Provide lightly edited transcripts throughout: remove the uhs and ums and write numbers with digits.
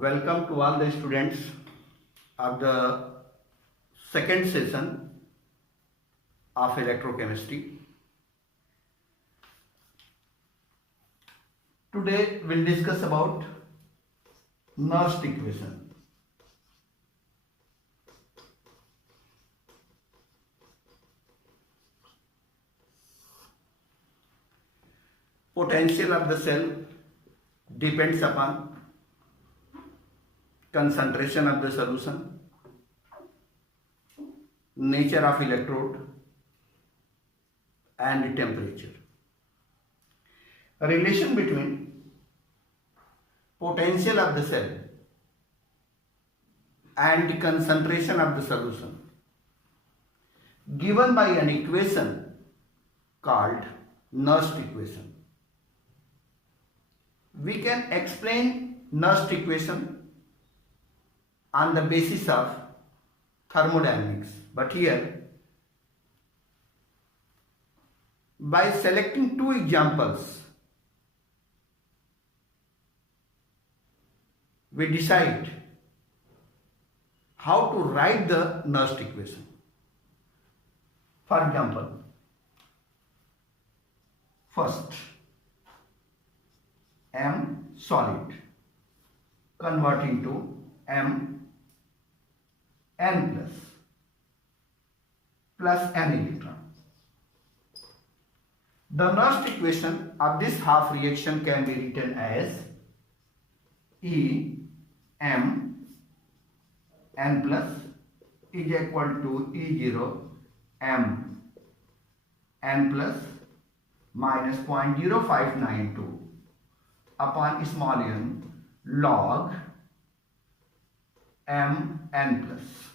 Welcome to all the students of the second session of electrochemistry. Today we'll discuss about Nernst equation. Potential of the cell depends upon concentration of the solution, nature of electrode and temperature. A relation between potential of the cell and concentration of the solution given by an equation called Nernst equation. We can explain Nernst equation on the basis of thermodynamics, but here by selecting two examples we decide how to write the Nernst equation. For example, first M solid converting to M N plus N electron. The Nernst equation of this half reaction can be written as E M N plus is equal to E0 M N plus minus 0.0592 upon small n log M N plus.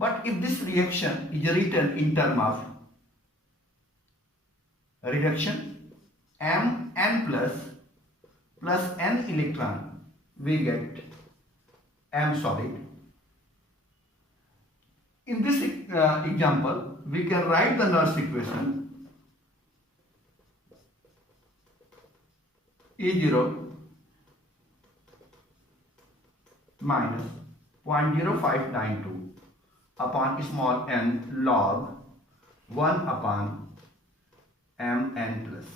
But if this reaction is written in terms of reduction M N plus N electron, we get M solid. In this example, we can write the Nernst equation E0 minus 0.0592 upon small n log 1 upon Mn plus.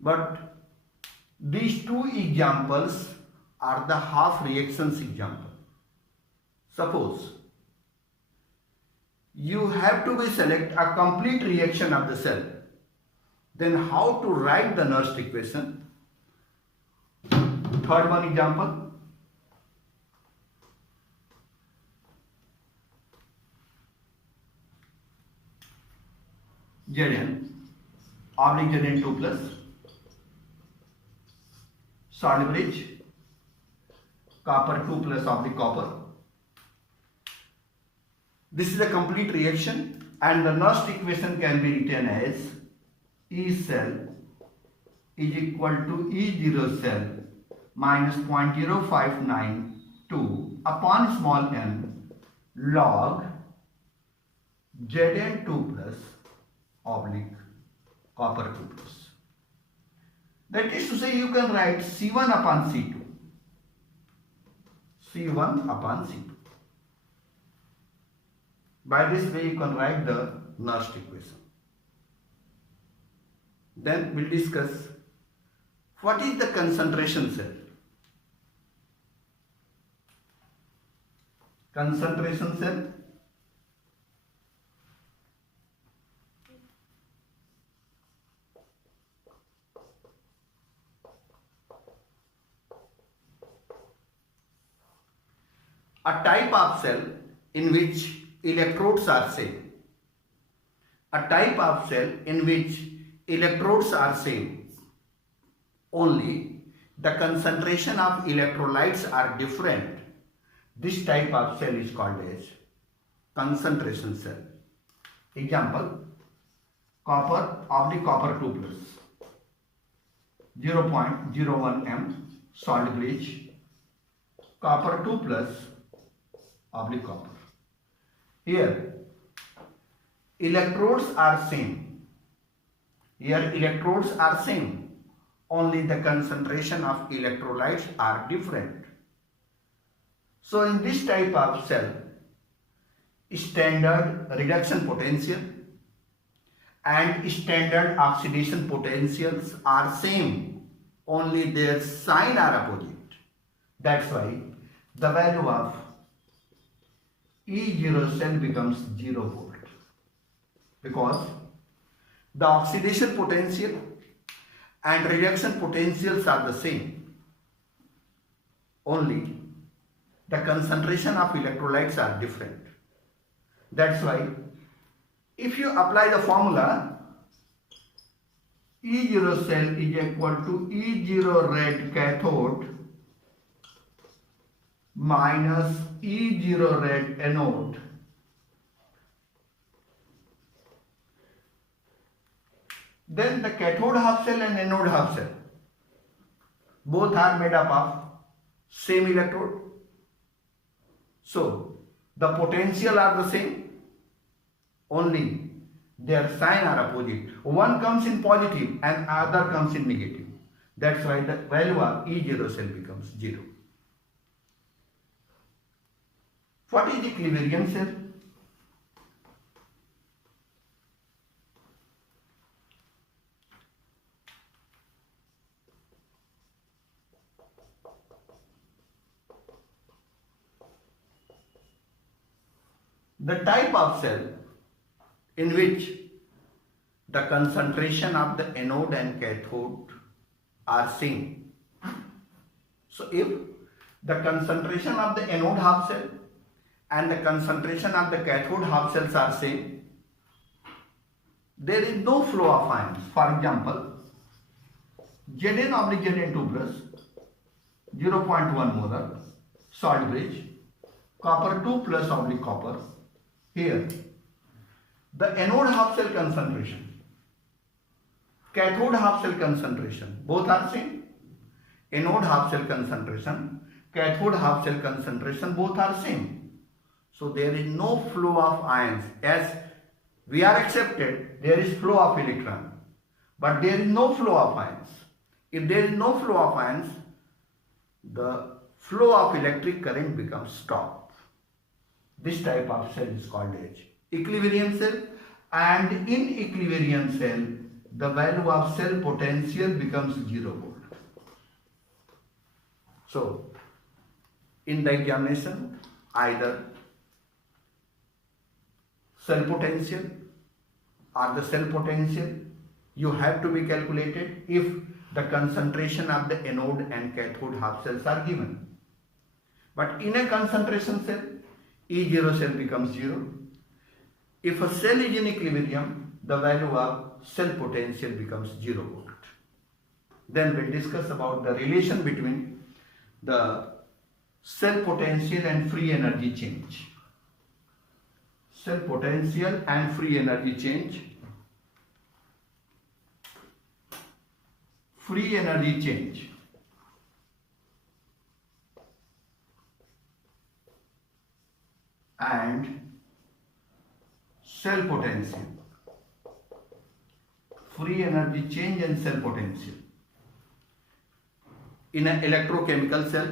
But these two examples are the half reactions example. Suppose you have to select a complete reaction of the cell, then how to write the Nernst equation? Third one example. Zn oblique Zn2 plus solid bridge copper 2 plus oblique copper. This is a complete reaction and the Nernst equation can be written as E cell is equal to E0 cell minus 0.0592 upon small n log Zn2 plus oblique copper 2 plus. That is to say, you can write C1 upon C2. C1 upon C2. By this way, you can write the Nernst equation. Then we'll discuss what is the concentration cell. Concentration cell a type of cell in which electrodes are same. A type of cell in which electrodes are same. Only the concentration of electrolytes are different. This type of cell is called as concentration cell. Example, copper oblique copper 2 plus 0.01 M solid bridge copper 2 plus oblique copper. Here electrodes are same. Here electrodes are same. only the concentration of electrolytes are different. So in this type of cell, standard reduction potential and standard oxidation potentials are same, only their sign are opposite. That's why the value of E0 cell becomes 0 volt, because the oxidation potential and reduction potentials are the same, only the concentration of electrolytes are different. That's why if you apply the formula, E0 cell is equal to E0 red cathode minus E0 red anode. Then the cathode half cell and anode half cell, both are made up of same electrode. So the potential are the same, only their sign are opposite. One comes in positive and other comes in negative. That's why the value of E0 cell becomes 0. What is equilibrium cell? The type of cell in which the concentration of the anode and cathode are same. So if the concentration of the anode half cell and the concentration of the cathode half cells are same, there is no flow of ions. For example, Zn oblique Zn2 plus 0.1 molar salt bridge, copper 2 plus oblique copper. Here, the anode half cell concentration, cathode half cell concentration, both are same. Anode half cell concentration, cathode half cell concentration, both are same. So there is no flow of ions. As we are accepted, there is flow of electron, but there is no flow of ions. If there is no flow of ions, the flow of electric current becomes stopped. This type of cell is called as equilibrium cell, and in equilibrium cell, the value of cell potential becomes 0 volt. So, in the examination, either cell potential or the cell potential you have to be calculated if the concentration of the anode and cathode half cells are given. But in a concentration cell, E0 cell becomes 0. If a cell is in equilibrium, the value of cell potential becomes 0 volt. Then we'll discuss about the relation between the cell potential and free energy change. Cell potential and free energy change. Free energy change. And cell potential. Free energy change and cell potential. In an electrochemical cell,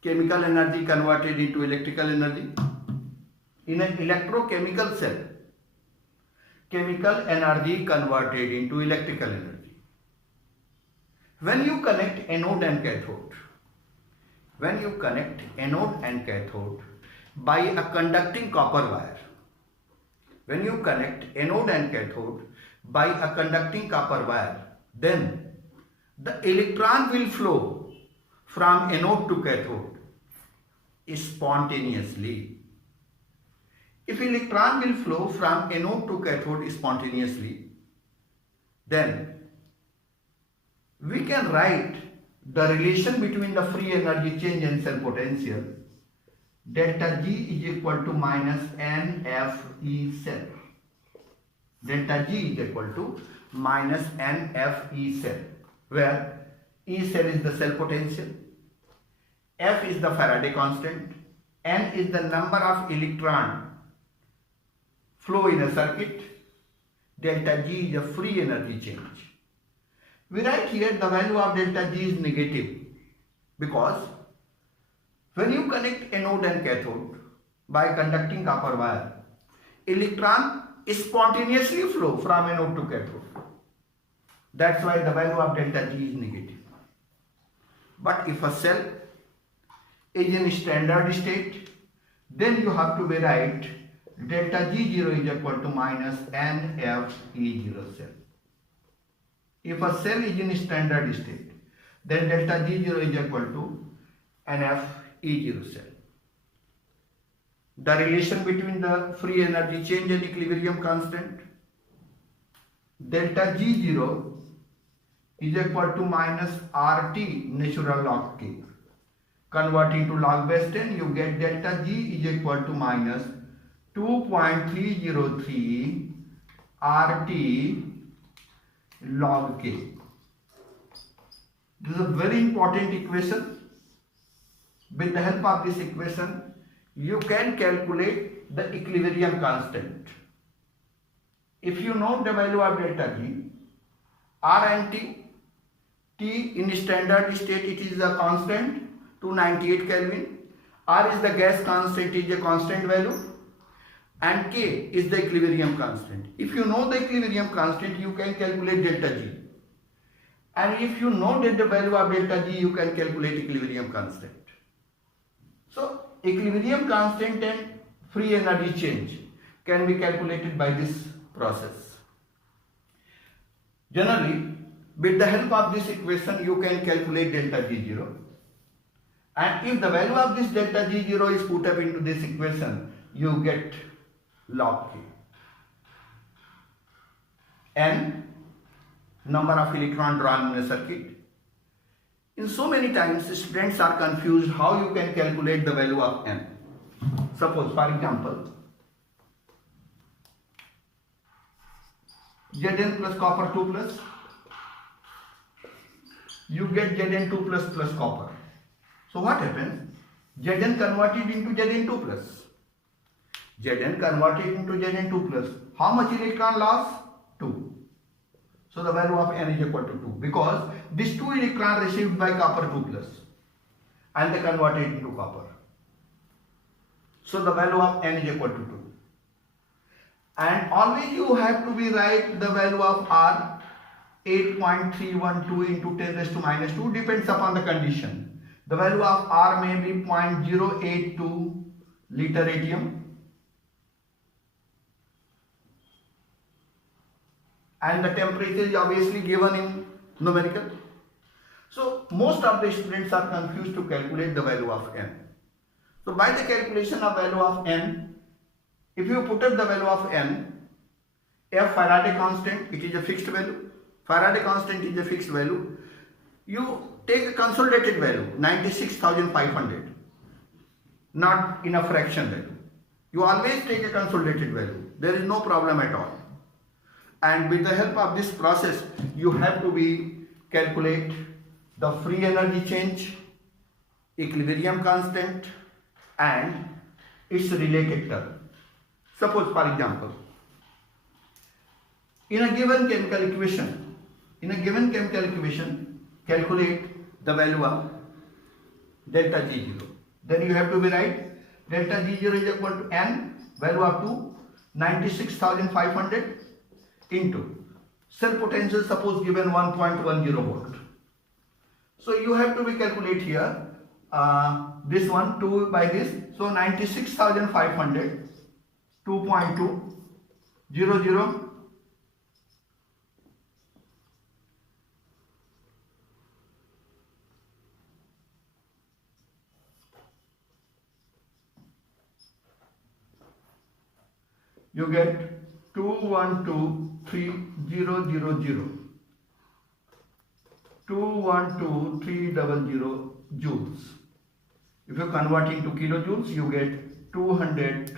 chemical energy converted into electrical energy. In an electrochemical cell, chemical energy converted into electrical energy. When you connect anode and cathode, by a conducting copper wire, when you connect anode and cathode by a conducting copper wire, then the electron will flow from anode to cathode spontaneously. If electron will flow from anode to cathode spontaneously, then we can write the relation between the free energy change and cell potential. Delta G is equal to minus NFE cell. Delta G is equal to minus NFE cell, where E cell is the cell potential, F is the Faraday constant, N is the number of electron flow in a circuit, delta G is a free energy change. We write here the value of delta G is negative because when you connect anode and cathode by conducting copper wire, electron spontaneously flow from anode to cathode. That's why the value of delta G is negative. But if a cell is in standard state, then you have to rewrite delta G0 is equal to minus NFE0 cell. If a cell is in standard state, then delta G0 is equal to NFE0 cell. The relation between the free energy change and equilibrium constant, delta G0 is equal to minus RT natural log K. Converting to log base 10, you get delta G is equal to minus 2.303 RT log K. This is a very important equation. With the help of this equation, you can calculate the equilibrium constant. If you know the value of delta G, R and T in standard state it is a constant 298 Kelvin. R is the gas constant, is a constant value, and K is the equilibrium constant. If you know the equilibrium constant, you can calculate delta G. And if you know that the value of delta G, you can calculate equilibrium constant. So equilibrium constant and free energy change can be calculated by this process. Generally, with the help of this equation, you can calculate delta G0. And if the value of this delta G0 is put up into this equation, you get log K. N, number of electrons drawn in a circuit. In so many times, students are confused how you can calculate the value of N. Suppose, for example, Zn plus copper 2 plus, you get Zn2 plus copper. So what happens? Zn converted into Zn2 plus. Zn converted into Zn2 plus. How much electron loss? 2. So the value of N is equal to 2 because these 2 electrons received by copper 2 plus and they converted into copper. So the value of N is equal to 2. And always you have to be write the value of R 8.312 into 10 raised to minus 2 depends upon the condition. The value of R may be 0.082 liter radium. And the temperature is obviously given in numerical. So most of the students are confused to calculate the value of N. So by the calculation of value of N, if you put up the value of N, F Faraday constant, it is a fixed value. Faraday constant is a fixed value. You take a consolidated value, 96,500, not in a fraction value. You always take a consolidated value. There is no problem at all. And with the help of this process, you have to calculate the free energy change, equilibrium constant, and its related term. Suppose, for example, in a given chemical equation, calculate the value of delta G0. Then you have to write delta G0 is equal to N, value of 2, 96,500 into cell potential, suppose given 1.10 volt. So you have to calculate here this one 2 by this. So 96,500 2.2 00 you get 2123000 212,300 joules. If you convert into kilojoules, you get 200